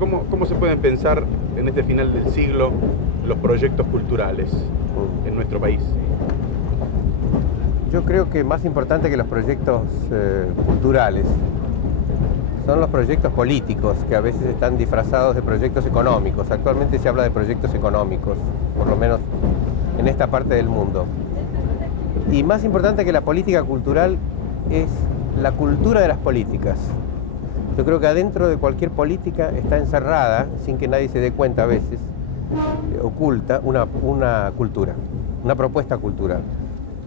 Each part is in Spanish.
¿cómo se pueden pensar en este final del siglo los proyectos culturales en nuestro país? Yo creo que más importante que los proyectos culturales son los proyectos políticos, que a veces están disfrazados de proyectos económicos. Actualmente se habla de proyectos económicos, por lo menos en esta parte del mundo. Y más importante que la política cultural es la cultura de las políticas. Yo creo que adentro de cualquier política está encerrada, sin que nadie se dé cuenta a veces, oculta una cultura, una propuesta cultural.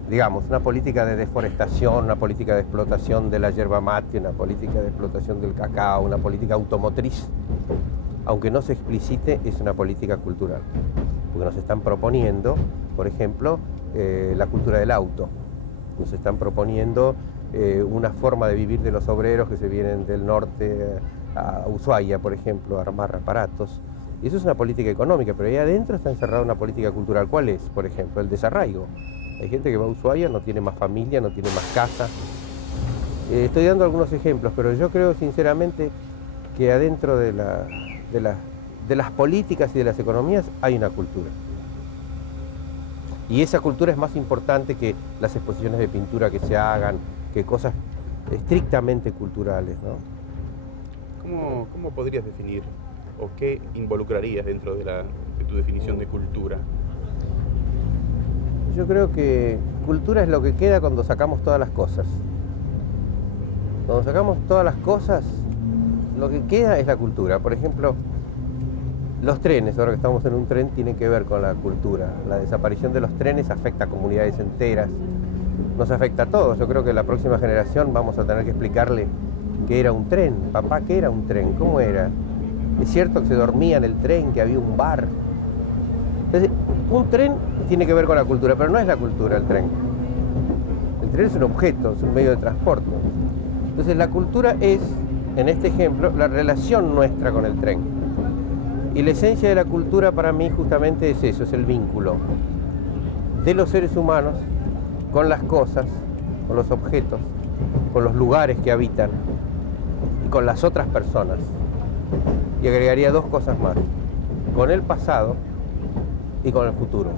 Digamos, una política de deforestación, una política de explotación de la yerba mate, una política de explotación del cacao, una política automotriz, aunque no se explicite, es una política cultural. Porque nos están proponiendo, por ejemplo, la cultura del auto. Nos están proponiendo una forma de vivir de los obreros que se vienen del norte a Ushuaia, por ejemplo, a armar aparatos. Y eso es una política económica, pero ahí adentro está encerrada una política cultural. ¿Cuál es? Por ejemplo, el desarraigo. Hay gente que va a Ushuaia, no tiene más familia, no tiene más casa. Estoy dando algunos ejemplos, pero yo creo sinceramente que adentro de las políticas y de las economías hay una cultura. Y esa cultura es más importante que las exposiciones de pintura que se hagan, que cosas estrictamente culturales, ¿no? ¿Cómo podrías definir o qué involucrarías dentro de tu definición de cultura? Yo creo que cultura es lo que queda cuando sacamos todas las cosas. Cuando sacamos todas las cosas, lo que queda es la cultura. Por ejemplo, los trenes, ahora que estamos en un tren, tienen que ver con la cultura. La desaparición de los trenes afecta a comunidades enteras, nos afecta a todos. Yo creo que la próxima generación vamos a tener que explicarle qué era un tren. Papá, ¿qué era un tren? ¿Cómo era? Es cierto que se dormía en el tren, que había un bar. Entonces, un tren tiene que ver con la cultura, pero no es la cultura el tren. El tren es un objeto, es un medio de transporte. Entonces la cultura es, en este ejemplo, la relación nuestra con el tren. Y la esencia de la cultura para mí justamente es eso, es el vínculo de los seres humanos con las cosas, con los objetos, con los lugares que habitan y con las otras personas. Y agregaría dos cosas más, con el pasado y con el futuro.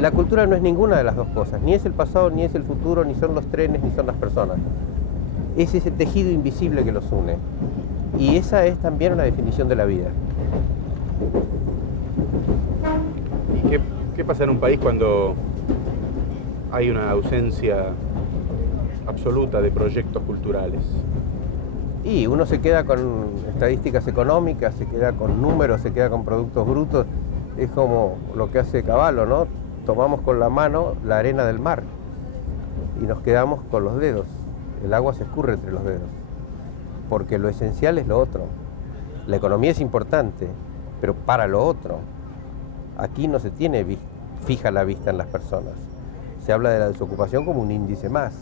La cultura no es ninguna de las dos cosas, ni es el pasado, ni es el futuro, ni son los trenes, ni son las personas. Es ese tejido invisible que los une. Y esa es también una definición de la vida. ¿Y qué pasa en un país cuando hay una ausencia absoluta de proyectos culturales? Y uno se queda con estadísticas económicas, se queda con números, se queda con productos brutos. Es como lo que hace Cavallo, ¿no? Tomamos con la mano la arena del mar y nos quedamos con los dedos. El agua se escurre entre los dedos, porque lo esencial es lo otro. La economía es importante, pero para lo otro. Aquí no se tiene fija la vista en las personas. Se habla de la desocupación como un índice más.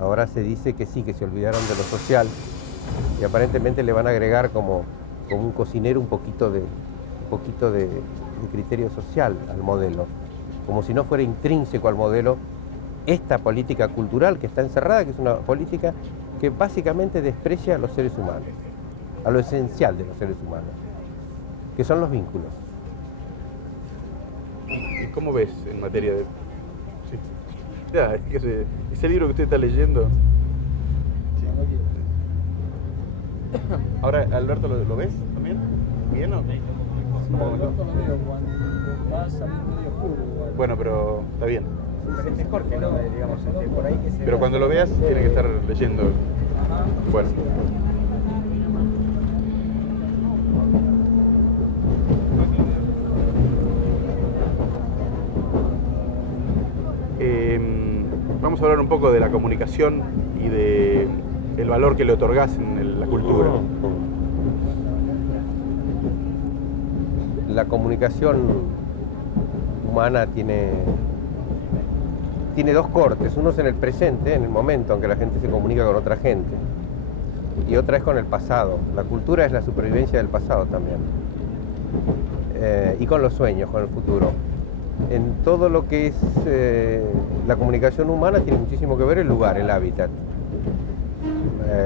Ahora se dice que sí, que se olvidaron de lo social y aparentemente le van a agregar como un cocinero un poquito de criterio social al modelo, como si no fuera intrínseco al modelo esta política cultural que está encerrada, que es una política que básicamente desprecia a los seres humanos, a lo esencial de los seres humanos, que son los vínculos. ¿Y cómo ves en materia de...? Sí. Ya, ese libro que usted está leyendo... Sí. Ahora, Alberto, ¿lo ves también? ¿Bien o...? Alberto lo veo cuando va saliendo medio oscuro. Bueno, pero está bien. Es corte, ¿no? Digamos, por ahí que se pero cuando lo veas, tiene que estar leyendo. Ajá. Bueno. Vamos a hablar un poco de la comunicación y de el valor que le otorgás en la cultura. La comunicación humana tiene dos cortes. Uno es en el presente, en el momento en que la gente se comunica con otra gente, y otra es con el pasado. La cultura es la supervivencia del pasado también, y con los sueños, con el futuro. En todo lo que es la comunicación humana tiene muchísimo que ver el lugar, el hábitat.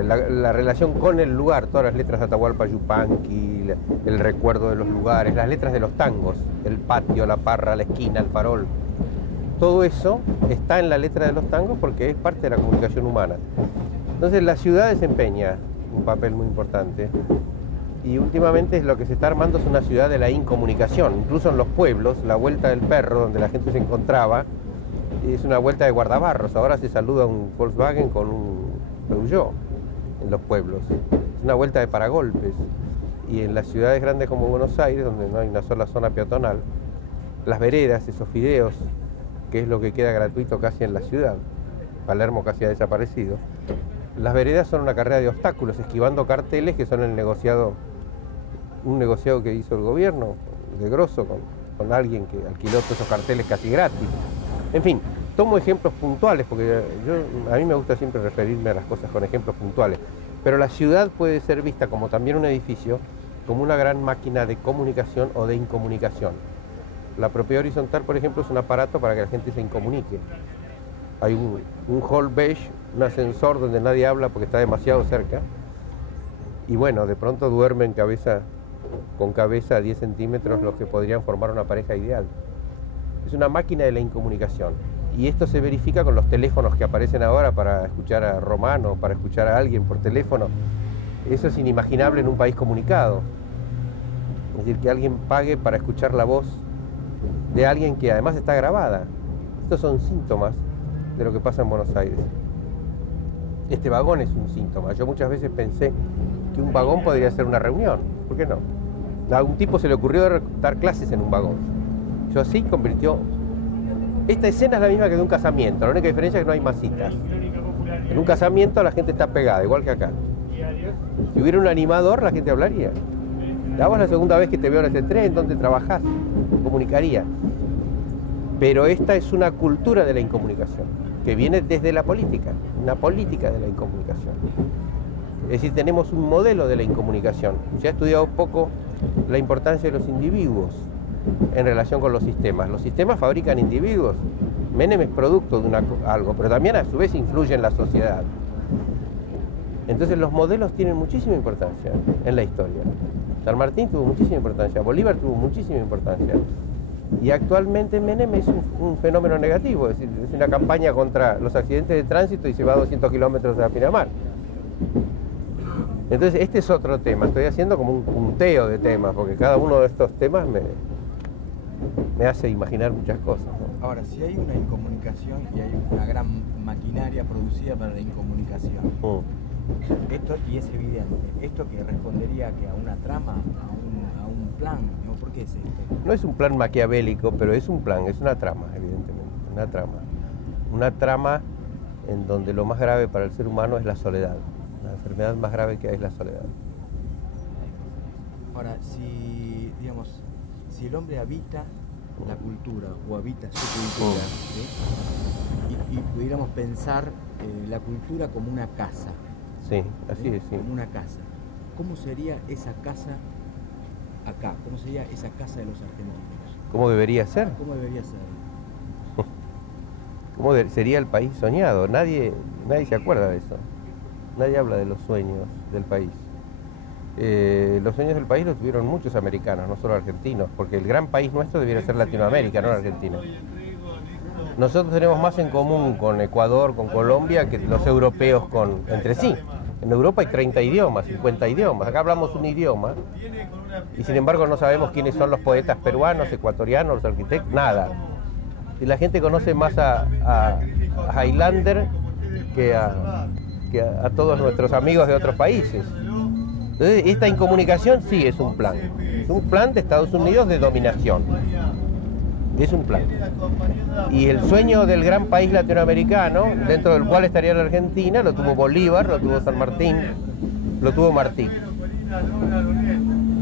la relación con el lugar, todas las letras de Atahualpa Yupanqui, el recuerdo de los lugares, las letras de los tangos, el patio, la parra, la esquina, el farol. Todo eso está en la letra de los tangos porque es parte de la comunicación humana. Entonces la ciudad desempeña un papel muy importante y últimamente lo que se está armando es una ciudad de la incomunicación. Incluso en los pueblos, la vuelta del perro donde la gente se encontraba es una vuelta de guardabarros. Ahora se saluda un Volkswagen con un Peugeot en los pueblos. Es una vuelta de paragolpes. Y en las ciudades grandes como Buenos Aires, donde no hay una sola zona peatonal, las veredas, esos fideos, que es lo que queda gratuito casi en la ciudad, Palermo casi ha desaparecido, las veredas son una carrera de obstáculos, esquivando carteles que son un negociado que hizo el gobierno de grosso con alguien que alquiló todos esos carteles casi gratis. En fin, tomo ejemplos puntuales, porque a mí me gusta siempre referirme a las cosas con ejemplos puntuales, pero la ciudad puede ser vista como también un edificio, como una gran máquina de comunicación o de incomunicación. La propiedad horizontal, por ejemplo, es un aparato para que la gente se incomunique. Hay un hall beige, un ascensor donde nadie habla porque está demasiado cerca, y bueno, de pronto duermen con cabeza a 10 centímetros los que podrían formar una pareja ideal. Es una máquina de la incomunicación. Y esto se verifica con los teléfonos que aparecen ahora para escuchar a Romano, para escuchar a alguien por teléfono. Eso es inimaginable en un país comunicado. Es decir, que alguien pague para escuchar la voz de alguien que además está grabada. Estos son síntomas de lo que pasa en Buenos Aires. Este vagón es un síntoma. Yo muchas veces pensé que un vagón podría ser una reunión. ¿Por qué no? A un tipo se le ocurrió dar clases en un vagón. Yo así convirtió... Esta escena es la misma que de un casamiento, la única diferencia es que no hay masitas. En un casamiento la gente está pegada, igual que acá. Si hubiera un animador, la gente hablaría. La vos la segunda vez que te veo en este tren, ¿dónde trabajás? Comunicaría. Pero esta es una cultura de la incomunicación, que viene desde la política, una política de la incomunicación. Es decir, tenemos un modelo de la incomunicación. Se ha estudiado poco la importancia de los individuos en relación con los sistemas. Los sistemas fabrican individuos. Menem es producto de algo, pero también a su vez influye en la sociedad. Entonces los modelos tienen muchísima importancia en la historia. San Martín tuvo muchísima importancia, Bolívar tuvo muchísima importancia. Y actualmente Menem es un fenómeno negativo, es decir, es una campaña contra los accidentes de tránsito y se va a 200 kilómetros a Pinamar. Entonces este es otro tema, estoy haciendo como un punteo de temas, porque cada uno de estos temas me hace imaginar muchas cosas, ¿no? Ahora, si hay una incomunicación y hay una gran maquinaria producida para la incomunicación, esto, y es evidente, ¿esto que respondería que a una trama, a un plan? ¿No? ¿Por qué es esto? No es un plan maquiavélico, pero es un plan, es una trama, evidentemente, una trama. Una trama en donde lo más grave para el ser humano es la soledad. La enfermedad más grave que hay es la soledad. Ahora, si el hombre habita la cultura o habita su cultura, ¿sí? y pudiéramos pensar la cultura como una casa. Sí, así es, sí. Como una casa. ¿Cómo sería esa casa acá? ¿Cómo sería esa casa de los argentinos? ¿Cómo debería ser? ¿Cómo debería ser? ¿Cómo sería el país soñado? Nadie se acuerda de eso. Nadie habla de los sueños del país. Los sueños del país los tuvieron muchos americanos, no solo argentinos, porque el gran país nuestro debiera ser Latinoamérica, no Argentina. Nosotros tenemos más en común con Ecuador, con Colombia, que los europeos entre sí. En Europa hay 30 idiomas, 50 idiomas. Acá hablamos un idioma y sin embargo no sabemos quiénes son los poetas peruanos, ecuatorianos, los arquitectos, nada. Y la gente conoce más a Highlander que a todos nuestros amigos de otros países. Entonces, esta incomunicación sí es un plan. Es un plan de Estados Unidos de dominación. Es un plan. Y el sueño del gran país latinoamericano, dentro del cual estaría la Argentina, lo tuvo Bolívar, lo tuvo San Martín, lo tuvo Martí.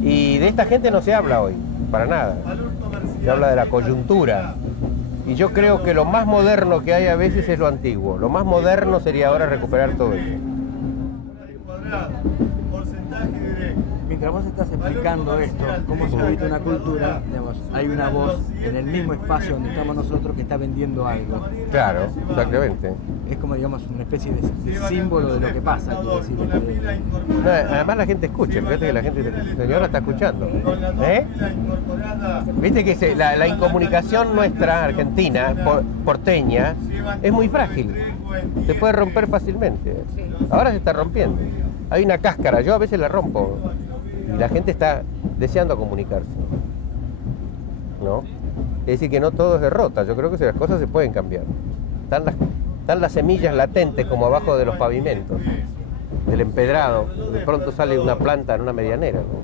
Y de esta gente no se habla hoy, para nada. Se habla de la coyuntura. Y yo creo que lo más moderno que hay a veces es lo antiguo. Lo más moderno sería ahora recuperar todo eso. mientras vos estás explicando esto, cómo se habita una cultura, digamos, hay una voz en el mismo espacio donde estamos nosotros que está vendiendo algo. Claro, exactamente. Es como, digamos, una especie de símbolo de lo que pasa, quiero decir. No, además la gente escucha, fíjate que la gente, señora, está escuchando. Viste que la incomunicación nuestra, argentina, porteña, es muy frágil. Se puede romper fácilmente. Ahora se está rompiendo. Hay una cáscara, yo a veces la rompo. Y la gente está deseando comunicarse, ¿no? Es decir, que no todo es derrota. Yo creo que las cosas se pueden cambiar. Están las semillas latentes como abajo de los pavimentos, del empedrado. De pronto sale una planta en una medianera, ¿no?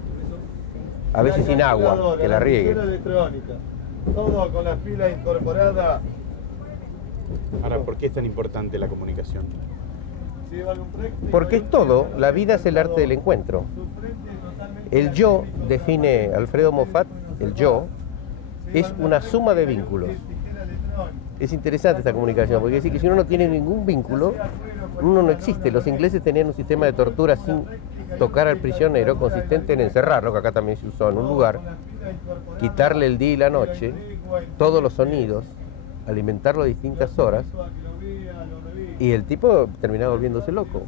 A veces sin agua, que la riegue. Todo con la fila incorporada. Ahora, ¿por qué es tan importante la comunicación? Porque es todo, la vida es el arte del encuentro. El yo, define Alfredo Moffat, el yo, es una suma de vínculos. Es interesante esta comunicación, porque decir que si uno no tiene ningún vínculo, uno no existe. Los ingleses tenían un sistema de tortura sin tocar al prisionero, consistente en encerrarlo, que acá también se usó, en un lugar, quitarle el día y la noche, todos los sonidos, alimentarlo a distintas horas, y el tipo terminaba volviéndose loco,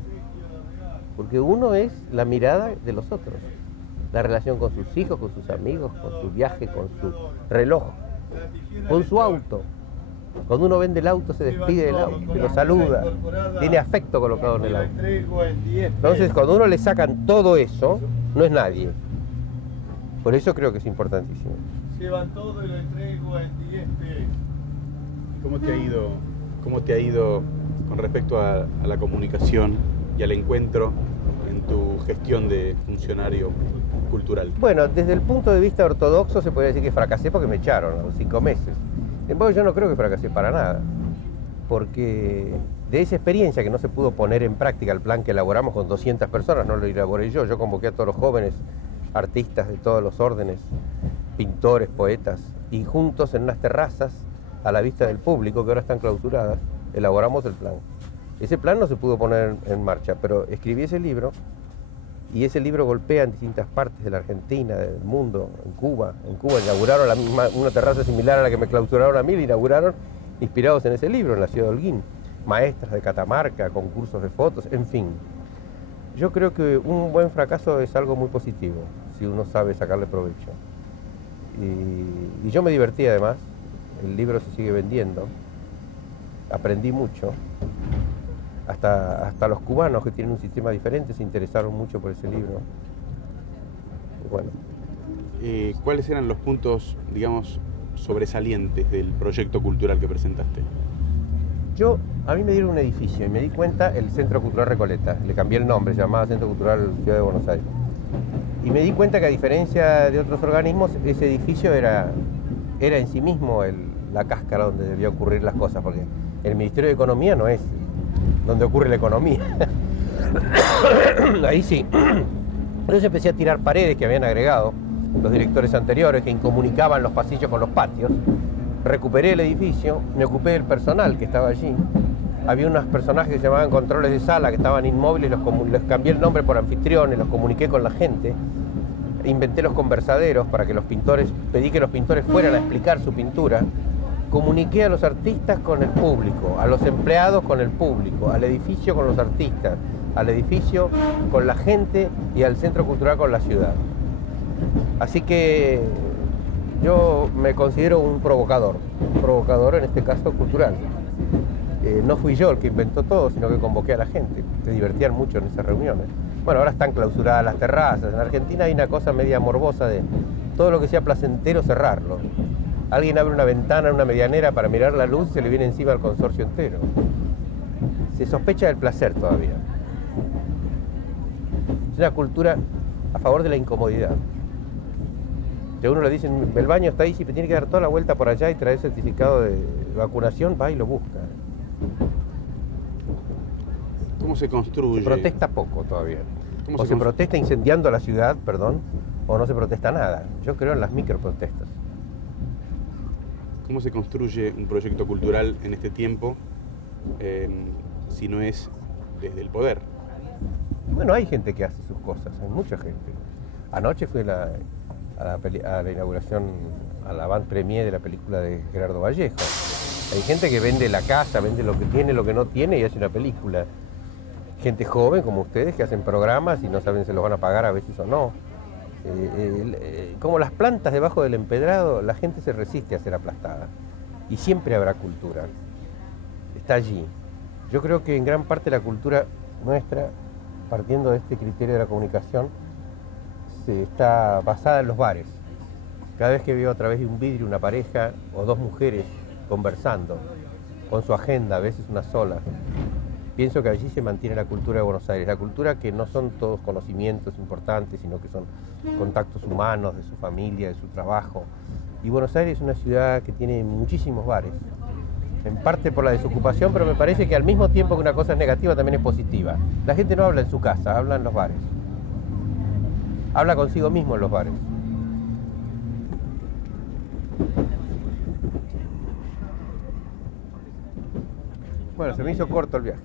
porque uno es la mirada de los otros, la relación con sus hijos, con sus amigos, con su viaje, con su reloj, con su auto. Cuando uno vende el auto se despide del auto, se lo saluda, tiene afecto colocado en el auto. Entonces cuando uno le sacan todo eso, no es nadie. Por eso creo que es importantísimo. Llevan todo y lo entrego en 10 pesos. ¿Cómo te ha ido con respecto a la comunicación y al encuentro en tu gestión de funcionario cultural? Bueno, desde el punto de vista ortodoxo se podría decir que fracasé porque me echaron a los 5 meses. Embargo, yo no creo que fracasé para nada, porque de esa experiencia que no se pudo poner en práctica, el plan que elaboramos con 200 personas, no lo elaboré yo convoqué a todos los jóvenes artistas de todos los órdenes, pintores, poetas, y juntos en unas terrazas a la vista del público, que ahora están clausuradas, elaboramos el plan. Ese plan no se pudo poner en marcha, pero escribí ese libro, y ese libro golpea en distintas partes de la Argentina, del mundo, en Cuba. En Cuba inauguraron una terraza similar a la que me clausuraron a mí, la inauguraron inspirados en ese libro, en la ciudad de Holguín. Maestras de Catamarca, concursos de fotos, en fin. Yo creo que un buen fracaso es algo muy positivo, si uno sabe sacarle provecho. Y yo me divertí además, el libro se sigue vendiendo, aprendí mucho. Hasta los cubanos, que tienen un sistema diferente, se interesaron mucho por ese libro. Y bueno. ¿Cuáles eran los puntos, digamos, sobresalientes del proyecto cultural que presentaste? A mí me dieron un edificio y me di cuenta, el Centro Cultural Recoleta, le cambié el nombre, se llamaba Centro Cultural Ciudad de Buenos Aires. Y me di cuenta que a diferencia de otros organismos, ese edificio era en sí mismo la cáscara donde debía ocurrir las cosas, porque el Ministerio de Economía no es donde ocurre la economía. Ahí sí. Entonces empecé a tirar paredes que habían agregado los directores anteriores, que incomunicaban los pasillos con los patios. Recuperé el edificio, me ocupé del personal que estaba allí. Había unos personajes que se llamaban controles de sala, que estaban inmóviles, les cambié el nombre por anfitriones, los comuniqué con la gente. Inventé los conversaderos para que pedí que los pintores fueran a explicar su pintura. Comuniqué a los artistas con el público, a los empleados con el público, al edificio con los artistas, al edificio con la gente y al centro cultural con la ciudad. Así que yo me considero un provocador en este caso cultural. No fui yo el que inventó todo, sino que convoqué a la gente. Se divertían mucho en esas reuniones. Bueno, ahora están clausuradas las terrazas. En Argentina hay una cosa media morbosa de todo lo que sea placentero cerrarlo. Alguien abre una ventana en una medianera para mirar la luz y se le viene encima al consorcio entero. Se sospecha del placer todavía. Es una cultura a favor de la incomodidad. Si a uno le dicen, el baño está ahí, si tiene que dar toda la vuelta por allá y traer certificado de vacunación, va y lo busca. ¿Cómo se construye? Se protesta poco todavía. O se protesta incendiando la ciudad, perdón, o no se protesta nada. Yo creo en las microprotestas. ¿Cómo se construye un proyecto cultural en este tiempo si no es desde el poder? Bueno, hay gente que hace sus cosas, hay mucha gente. Anoche fui a la inauguración, a la avant premiere de la película de Gerardo Vallejo. Hay gente que vende la casa, vende lo que tiene, lo que no tiene y hace una película. Gente joven como ustedes que hacen programas y no saben si se los van a pagar a veces o no. Como las plantas debajo del empedrado, la gente se resiste a ser aplastada. Y siempre habrá cultura. Está allí. Yo creo que en gran parte la cultura nuestra, partiendo de este criterio de la comunicación, está basada en los bares. Cada vez que veo a través de un vidrio una pareja o dos mujeres conversando, con su agenda, a veces una sola, pienso que allí se mantiene la cultura de Buenos Aires. La cultura que no son todos conocimientos importantes, sino que son contactos humanos, de su familia, de su trabajo. Y Buenos Aires es una ciudad que tiene muchísimos bares, en parte por la desocupación, pero me parece que al mismo tiempo que una cosa es negativa, también es positiva. La gente no habla en su casa, habla en los bares. Habla consigo mismo en los bares. Bueno, se me hizo corto el viaje.